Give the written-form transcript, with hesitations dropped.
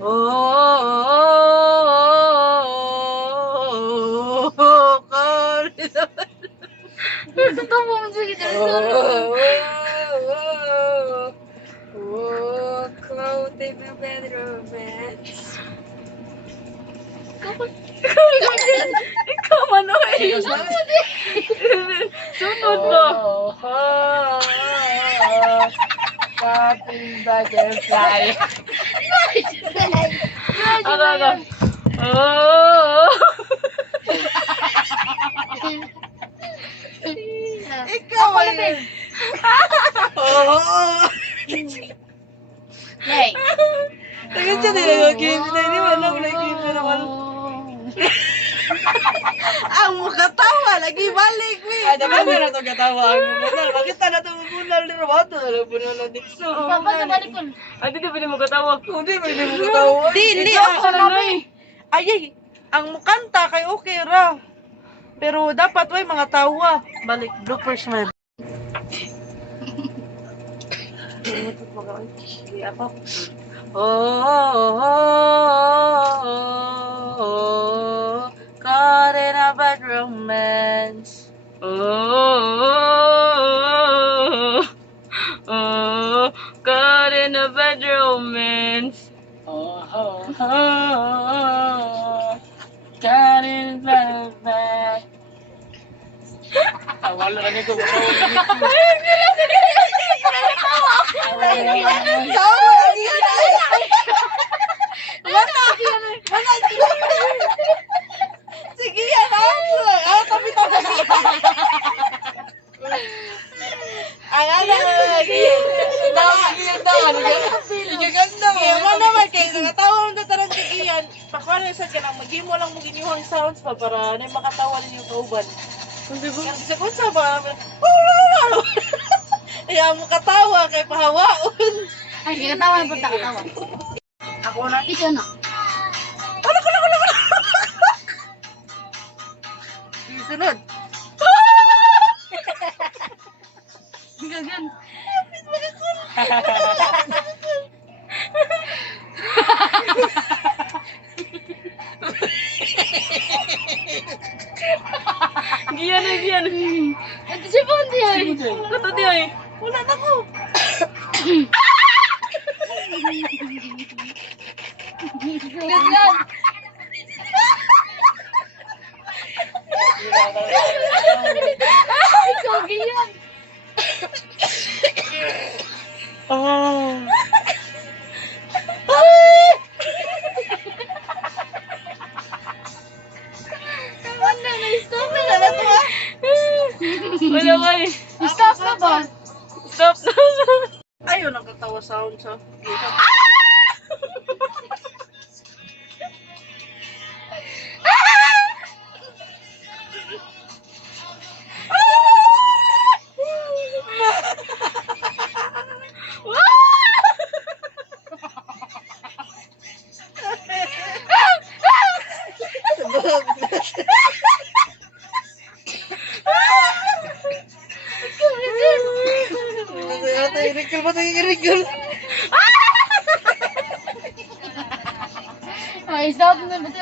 Oh, Gusto mo sige cloud in the bedroom, man. Ikaw Manoy. Sunod mo. Popping butterfly. Ano? Oh. Ikaw ayun. Oh. Hey. Tagal siya nilagagin. Hindi mo alam na game na naman. Ang mukatawa, lagi balik, we. Ay, naman mo na ito katawa. Ang mukatawa. Bakit na ito mabunal na rabato? Alam mo na lang dito. Papa balik ko. Ay, di ba mo katawa? Hindi, hindi mo katawa. Hindi, ay, ang mukanta kay okay ra. Pero dapat way mga tawa. Balik, bloopers man. Oh, caught in a bad romance. Oh, caught in a bad romance. Caught in a bad romance. Wala ka nito. Sige yan, tabi-tabi. Ang ano lagi. Mo naman kayo nakatawa mo na tarang sigiyan. Pakuha sa ka nang magimo lang mo ginyuhang sounds pa para na makatawa ninyo kauban. Kundi ba sa kunsa ba? Iya mo katawa kay pahawaon. Ay, katawa po ta katawa. Ako na. Ito na. Sunod. Gagan. Gian. Ito si Bondi ay. Kato di ay. Wala na ko. Gagan. Ay, kogi yan. Oh. Wala na, stop na. Wala ba eh. Stop na ba? Stop na. Ayun, nakatawa sound sa gita. Irigol ba ito yung irigol? Ay, stop na. Ba't